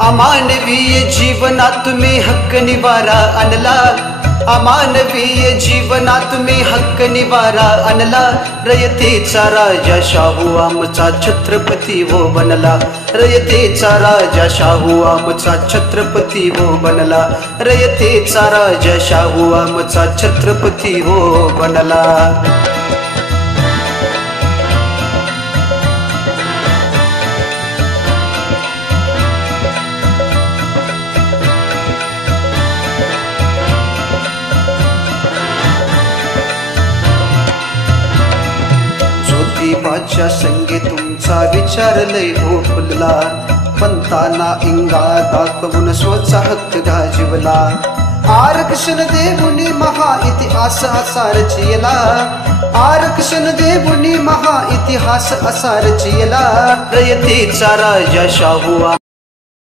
अमानवीय जीवनात तुम्ही हक्क निवारा आणला, अमानवीय जीवनात तुम्ही हक्क निवारा आणला। रयतेचा राजा शाहू आमचा छत्रपती हो बनला, रयतेचा राजा शाहू आमचा छत्रपती हो बनला, रयतेचा राजा शाहू आमचा छत्रपती हो बनला। ज्योतिबाच्या संगे तुमचा विचार लय हो फुलला, पंतांना इंगा दाखवून स्वचा हक्क गाजवला। आरक्षण देऊनी महाइतिहास असा रचिला, आरक्षण देऊनी महाइतिहास असा रचिला। रयतेचा राजा शाहू